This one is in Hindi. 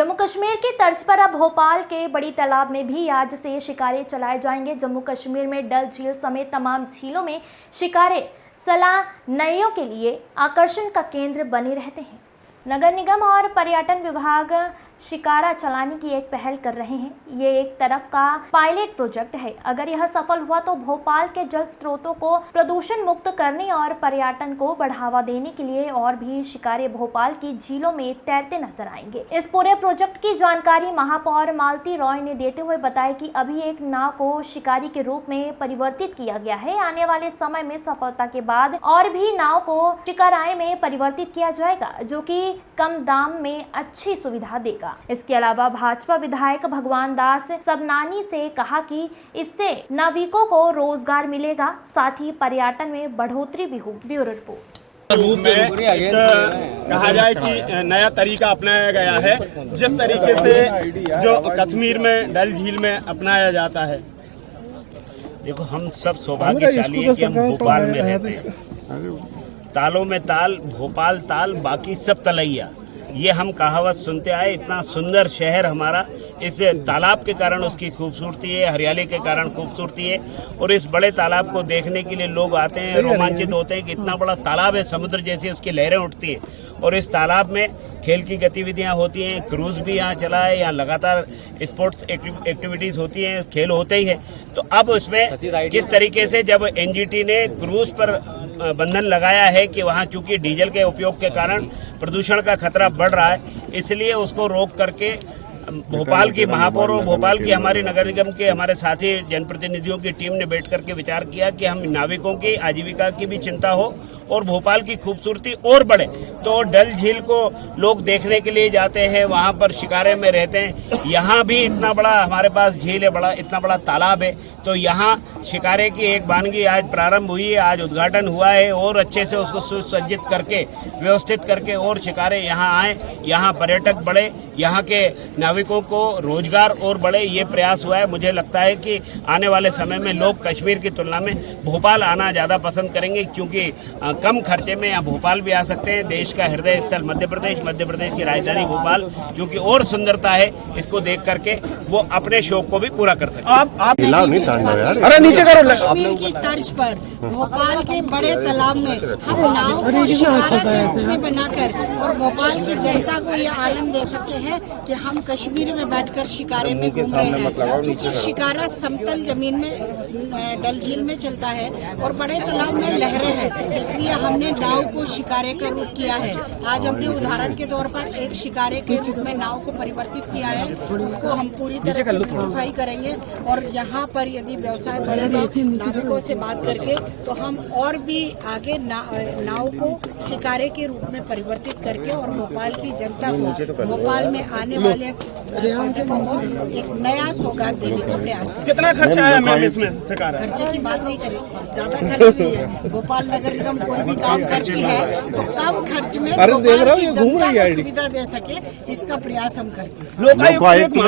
जम्मू कश्मीर की तर्ज पर अब भोपाल के बड़ी तालाब में भी आज से शिकारे चलाए जाएंगे। जम्मू कश्मीर में डल झील समेत तमाम झीलों में शिकारे सैलानियों के लिए आकर्षण का केंद्र बने रहते हैं। नगर निगम और पर्यटन विभाग शिकारा चलाने की एक पहल कर रहे हैं। ये एक तरफ का पायलट प्रोजेक्ट है। अगर यह सफल हुआ तो भोपाल के जल स्रोतों को प्रदूषण मुक्त करने और पर्यटन को बढ़ावा देने के लिए और भी शिकारे भोपाल की झीलों में तैरते नजर आएंगे। इस पूरे प्रोजेक्ट की जानकारी महापौर मालती रॉय ने देते हुए बताया कि अभी एक नाव को शिकारी के रूप में परिवर्तित किया गया है। आने वाले समय में सफलता के बाद और भी नाव को शिकाराएं में परिवर्तित किया जाएगा, जो कि कम दाम में अच्छी सुविधा देगा। इसके अलावा भाजपा विधायक भगवान दास सबनानी से कहा कि इससे नाविकों को रोजगार मिलेगा, साथ ही पर्यटन में बढ़ोतरी भी होगी। Bureau report. रूप में कहा जाए कि नया तरीका अपनाया गया है, जिस तरीके से जो कश्मीर में डल झील में अपनाया जाता है। देखो, हम सब सौभाग्यशाली हैं कि हम भोपाल में रहते हैं। तालों में ताल, भोपाल ताल, बाकी सब तलैया, ये हम कहावत सुनते आए। इतना सुंदर शहर हमारा इस तालाब के कारण उसकी खूबसूरती है, हरियाली के कारण खूबसूरती है। और इस बड़े तालाब को देखने के लिए लोग आते हैं, रोमांचित होते हैं कि इतना बड़ा तालाब है, समुद्र जैसी उसकी लहरें उठती हैं। और इस तालाब में खेल की गतिविधियां होती हैं, क्रूज भी यहाँ चला है, यहाँ लगातार स्पोर्ट्स एक्टिविटीज होती हैं, खेल होते ही है। तो अब उसमें किस तरीके से जब एनजीटी ने क्रूज पर बंधन लगाया है कि वहाँ चूंकि डीजल के उपयोग के कारण प्रदूषण का खतरा बढ़ रहा है, इसलिए उसको रोक करके भोपाल की महापौर और भोपाल की हमारी नगर निगम के हमारे साथी जनप्रतिनिधियों की टीम ने बैठ करके विचार किया कि हम नाविकों की आजीविका की भी चिंता हो और भोपाल की खूबसूरती और बढ़े। तो डल झील को लोग देखने के लिए जाते हैं, वहाँ पर शिकारे में रहते हैं। यहाँ भी इतना बड़ा हमारे पास झील है, इतना बड़ा तालाब है, तो यहाँ शिकारे की एक वानगी आज प्रारंभ हुई है, आज उद्घाटन हुआ है। और अच्छे से उसको सुसज्जित करके व्यवस्थित करके और शिकारे यहाँ आए, यहाँ पर्यटक बढ़े, यहाँ के नाविकों को रोजगार और बढ़े, ये प्रयास हुआ है। मुझे लगता है कि आने वाले समय में लोग कश्मीर की तुलना में भोपाल आना ज़्यादा पसंद करेंगे, क्योंकि कम खर्चे में यहाँ भोपाल भी आ सकते हैं। देश का हृदय स्थल मध्य प्रदेश की राजधानी भोपाल, क्योंकि और सुंदरता है, इसको देख करके वो अपने शौक को भी पूरा कर सकते हैं। अरे नीचे करो। कश्मीर की तर्ज पर भोपाल के बड़े तालाब में हम नाव को शिकारा के रूप में बनाकर और भोपाल की जनता को ये आनंद दे सकते हैं कि हम कश्मीर में बैठकर शिकारे में घूम रहे हैं। क्योंकि शिकारा समतल जमीन में डल झील में चलता है और बड़े तालाब में लहरें हैं, इसलिए हमने नाव को शिकारे का रूप किया है। आज हमने उदाहरण के तौर पर एक शिकारे के रूप में नाव को परिवर्तित किया है, उसको हम पूरी तरह से ब्यूटिफाई करेंगे। और यहाँ पर यदि व्यवसाय बढ़ेगा, नाविकों से बात करके, तो हम और भी आगे नाव को शिकारे के रूप में परिवर्तित करके और भोपाल की जनता को भोपाल में आने वाले पर्यटकों को एक नया सौगात देने का प्रयास करें। कितना खर्चा है मैम इसमें? खर्चे की बात नहीं करें, ज्यादा खर्च नहीं है। भोपाल नगर निगम कोई भी काम करती है तो कम खर्च में भोपाल की जनता को सुविधा दे सके, इसका प्रयास हम करते हैं।